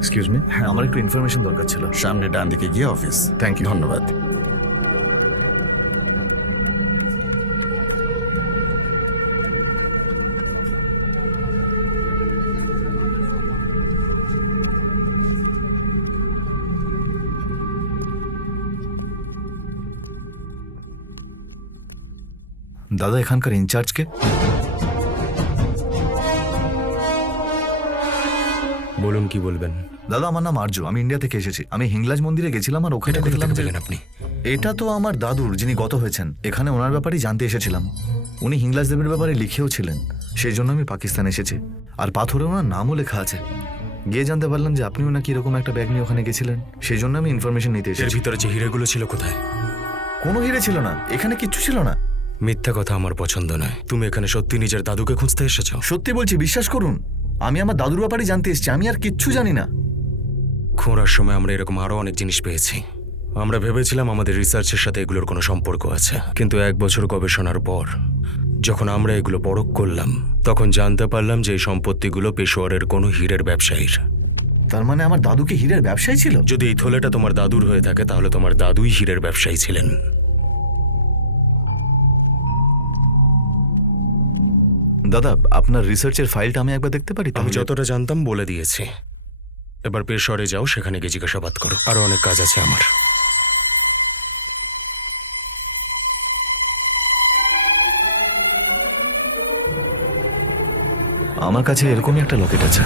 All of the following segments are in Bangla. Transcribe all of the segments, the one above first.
এক্সকিউজ মি, হ্যাঁ, আমার একটু ইনফরমেশন দরকার ছিল। সামনে ডান দিকে গিয়ে অফিস। Thank you. ধন্যবাদ। দাদা, এখানকার ইনচার্জকে? বলুন, কি বলবেন? দাদা, আমার নাম আর্য, আমি ইন্ডিয়া থেকে এসেছি। আমি হিংলাজ মন্দিরে গেছিলাম আর ওখানে দেখলাম যে আপনি এটা তো আমার দাদুর, যিনি গত হয়েছেন। এখানে ওনার ব্যাপারেই জানতে এসেছিলাম। উনি হিংলাজ দেবের ব্যাপারে লিখেও ছিলেন, সেই জন্য আমি পাকিস্তান এসেছি। আর পাথরে ওনার নামও লেখা আছে। গিয়ে জানতে পারলাম যে আপনিও নাকি এরকম একটা ব্যাগ নিয়ে ওখানে গেছিলেন, সেই জন্য আমি ইনফরমেশন নিতে এর এসেছি। ভিতরে যে হিরেগুলো ছিল কোথায়? কোনো হিরে ছিল না, এখানে কিচ্ছু ছিল না। মিথ্যা কথা আমার পছন্দ নয়। তুমি এখানে সত্যি নিজের দাদুকে খুঁজতে এসেছো? সত্যি বলছি, বিশ্বাস করুন। আমি আমার দাদুর ব্যাপারে জানতে এসেছি, আমি আর কিচ্ছু জানি না। খোঁড়ার সময় আমরা এরকম আরো অনেক জিনিস পেয়েছি। আমরা ভেবেছিলাম আমাদের রিসার্চের সাথে এগুলোর কোনো সম্পর্ক আছে, কিন্তু 1 বছর গবেষণার পর যখন আমরা এগুলো পরখ করলাম, তখন জানতে পারলাম যে এই সম্পত্তিগুলো পেশোয়ারের কোনো হীরের ব্যবসায়ীর। তার মানে আমার দাদু কি হীরের ব্যবসায়ী ছিল? যদি এই থলেটা তোমার দাদুর হয়ে থাকে, তাহলে তোমার দাদুই হীরের ব্যবসায়ী ছিলেন। দাদা, আপনার রিসার্চের ফাইলটা আমি একবার দেখতে পারি? আমি যতটা জানতাম বলে দিয়েছি। এবার পেশোয়ারে যাও, সেখানে গিয়ে জিজ্ঞাসাবাদ করো। আরো অনেক কাজ আছে আমার। আমার কাছে এরকমই একটা লকেট আছে।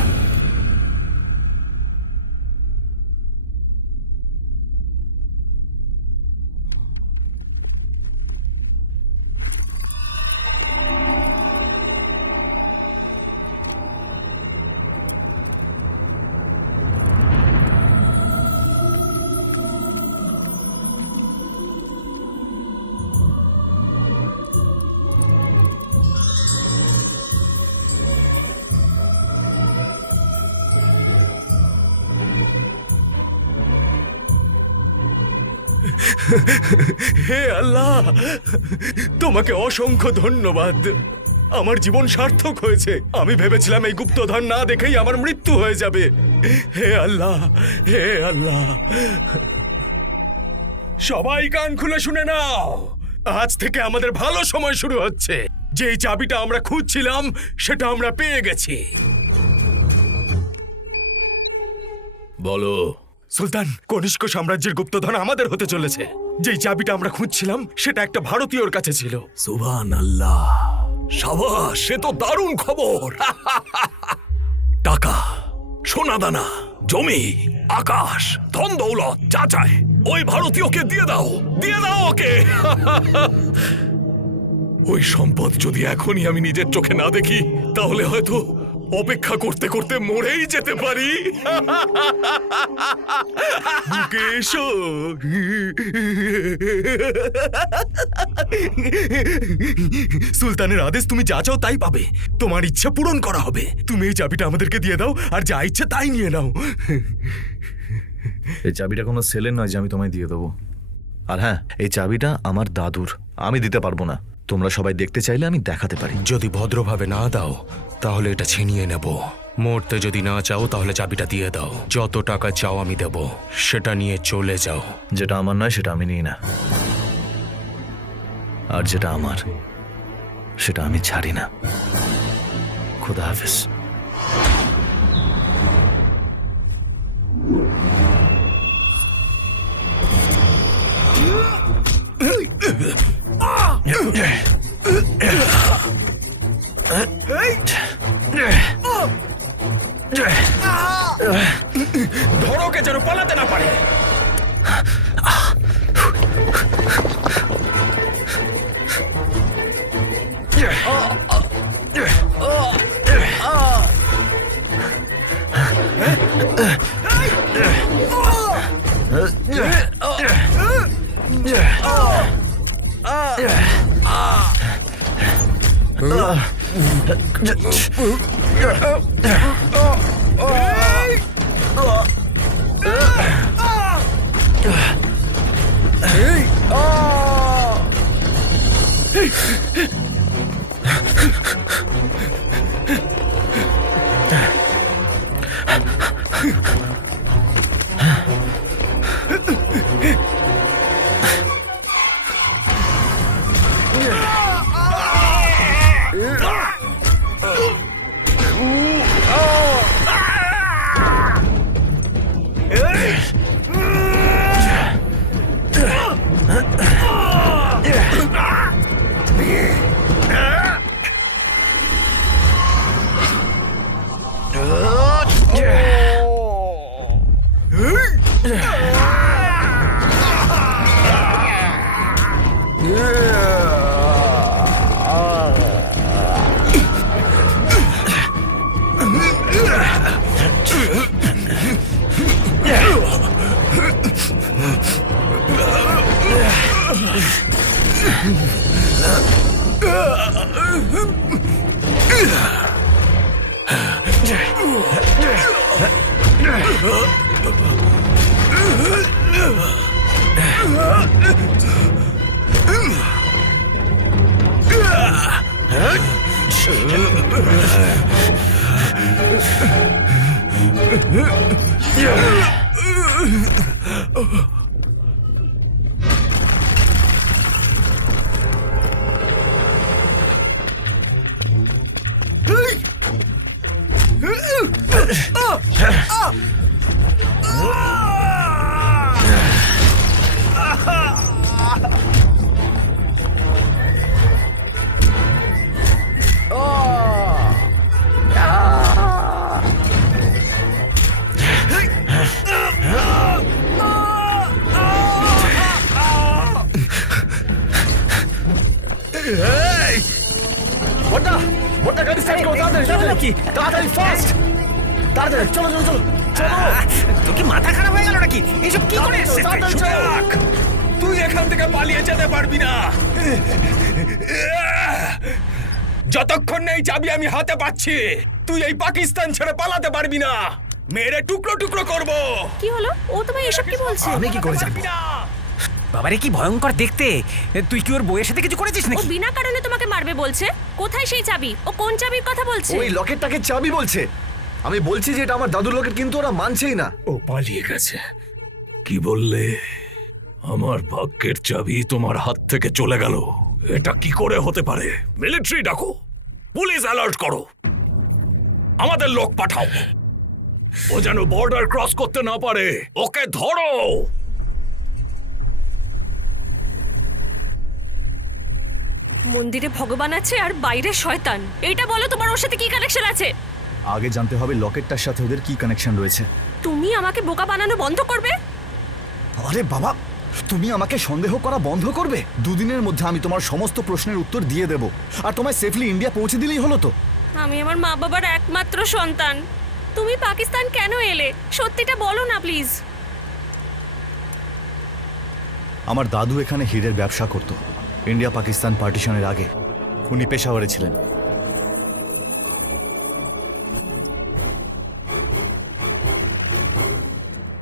হে আল্লাহ, তোমাকে অসংখ্য ধন্যবাদ। আমার জীবন সার্থক হয়েছে। আমি ভেবেছিলাম এই গুপ্তধন না দেখেই আমার মৃত্যু হয়ে যাবে। হে আল্লাহ, হে আল্লাহ। সবাই কান খুলে শুনে নাও, আজ থেকে আমাদের ভালো সময় শুরু হচ্ছে। যেই চাবিটা আমরা খুঁজছিলাম সেটা আমরা পেয়ে গেছি। বলো। সুলতান, কনিষ্ক সাম্রাজ্যের গুপ্তধন আমাদের হতে চলেছে। যেই চাবিটা আমরা খুঁজছিলাম সেটা একটা ভারতীয়র কাছে ছিল। সুবহানাল্লাহ, সাবাস, সে তো দারুণ খবর। টাকা, সোনাদানা, জমি, আকাশ, ধন দৌলত, যা চায় ওই ভারতীয়কে দিয়ে দাও, দিয়ে দাও ওকে। ওই সম্পদ যদি এখনই আমি নিজের চোখে না দেখি, তাহলে হয়তো অপেক্ষা করতে করতে মরেই যেতে পারি। বুকে এসো। সুলতানের আদেশ, তুমি যা চাও তাই পাবে। তোমার ইচ্ছা পূরণ করা হবে। তুমি এই চাবিটা আমাদেরকে দিয়ে দাও, আর যা ইচ্ছে তাই নিয়ে নাও। এই চাবিটা কোনো সেলের নয় যে আমি তোমায় দিয়ে দেবো। আর হ্যাঁ, এই চাবিটা আমার দাদুর, আমি দিতে পারবো না। তোমরা সবাই দেখতে চাইলে আমি দেখাতে পারি। যদি ভদ্রভাবে না দাও তাহলে এটা ছিনিয়ে নেব। মরতে যদি না চাও তাহলে চাবিটা দিয়ে দাও। যত টাকা চাও আমি দেব, সেটা নিয়ে চলে যাও। যেটা আমার নয় সেটা আমি নিই না, আর যেটা আমার সেটা আমি ছাড়ি না। খোদা হাফেজ। ধরো কে যেন পালাতে না পারে। তাড়াতাড়ি ফাস্ট, তাড়াতাড়ি চলো চলো চলো তোর কি মাথা খারাপ হয়ে গেল নাকি? এইসব কি করে এসেছে? রাখ! তুই এখান থেকে পালিয়ে যেতে পারবি না যতক্ষণ না এই চাবি আমি হাতে পাচ্ছি তুই এই পাকিস্তান ছেড়ে পালাতে পারবি না। মেরে টুকরো টুকরো করবো। কি হলো? ও তোমায় এসব কি বলছে? আমি কি করে জানবো? বাবারে কি ভয়ঙ্কর দেখতে! তুই কি ওর বউয়ের সাথে কিছু করেছিস ও নাকি? বিনা কারণে তোমাকে মারবে বলছে। কোথায় সেই চাবি? ও কোন চাবির কথা বলছে? ওই লকেটটাকে চাবি বলছে। আমি বলছি যে এটা আমার দাদুর লকেট, কিন্তু ওরা মানছেই না। ও পালিয়ে গেছে। কি বললে? আমার ভাগ্যের চাবি তোমার হাত থেকে চলে গেল। এটা কি করে হতে পারে? মিলিটারি ডাকো, পুলিশ অ্যালার্ট করো, আমাদের লোক পাঠাও। ও যেন বর্ডার ক্রস করতে না পারে। ওকে ধরো। মন্দিরে ভগবান আছে আর বাইরে শয়তান। এটা বলো, তোমার ওর সাথে কি কানেকশন আছে? আগে জানতে হবে লকেটটার সাথে ওদের কি কানেকশন রয়েছে। তুমি আমাকে বোকা বানানো বন্ধ করবে? আরে বাবা, তুমি আমাকে সন্দেহ করা বন্ধ করবে? দুদিনের মধ্যে আমি তোমার সমস্ত প্রশ্নের উত্তর দিয়ে দেব, আর তোমায় সেফলি ইন্ডিয়া পৌঁছে দিলেই হলো তো। আমি আমার মা বাবার একমাত্র সন্তান। তুমি পাকিস্তান কেন এলে? সত্যিটা বলো না প্লিজ। আমার দাদু এখানে হীরের ব্যবসা করত ইন্ডিয়া পাকিস্তান পার্টিশনের আগে। উনি পেশাওয়ারে ছিলেন।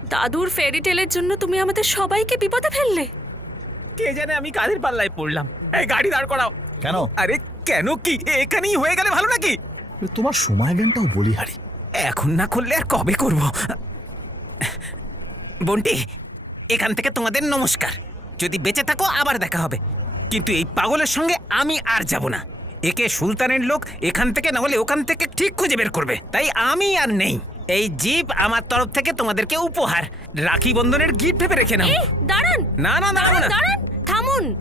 দাদুর ফেরি টেলের জন্য তুমি আমাদের সবাইকে বিপদে ফেললে। কে জানে আমি কাদের পাল্লায় পড়লাম। এই গাড়ি দাঁড় করাও। কেন? আরে কেন কি? এখানেই হয়ে গেলে ভালো নাকি? তোমার সময় জ্ঞানটাও বলিহারি। এখন না করলে আর কবে করব? বন্টি, এখান থেকে তোমাদের নমস্কার। যদি বেঁচে থাকো আবার দেখা হবে, কিন্তু এই পাগলের সঙ্গে আমি আর যাব না। একে সুলতানের লোক এখান থেকে না হলে ওখান থেকে ঠিক খুঁজে বের করবে। তাই আমি আর নেই। এই জিপ আমার তরফ থেকে তোমাদেরকে উপহার, রাখি বন্ধনের গিফট ভেবে রেখে নাও। এই দাঁড়ান, না না দাঁড়াবো না। দাঁড়ান, থামুন।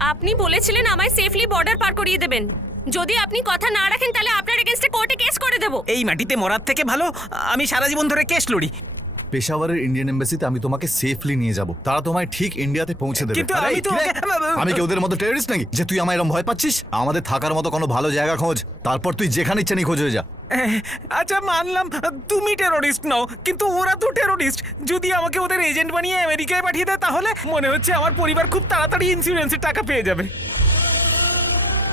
আপনি বলেছিলেন আমায় সেফলি বর্ডার পার করিয়ে দেবেন। যদি আপনি কথা না রাখেন তাহলে আপনার এগেইনস্টে কোর্টে কেস করে দেব। এই মাটিতে মরার থেকে ভালো আমি সারা জীবন ধরে কেস লড়ি। পেশাওয়ারের ইন্ডিয়ান এম্বাসিতে আমি তোমাকে সেফলি নিয়ে যাব। তারা তোমায় ঠিক ইন্ডিয়াতে পৌঁছে দেবে। কিন্তু আরে, আমি তো কি রে? ওকে- আমি কি ওদের মতো টেররিস্ট নাকি যে তুই আমায় এরকম ভয় পাচ্ছিস? আমাদের থাকার মতো কোনো ভালো জায়গা খোঁজ, তারপর তুই যেখানে ইচ্ছা নিয়ে খোঁজ হয়ে যা। আচ্ছা মানলাম তুমি টেরোরিস্ট নও, কিন্তু ওরা তো টেরোরিস্ট। যদি আমাকে ওদের এজেন্ট বানিয়ে আমেরিকায় পাঠিয়ে দেয় তাহলে মনে হচ্ছে আমার পরিবার খুব তাড়াতাড়ি ইন্স্যুরেন্সের টাকা পেয়ে যাবে।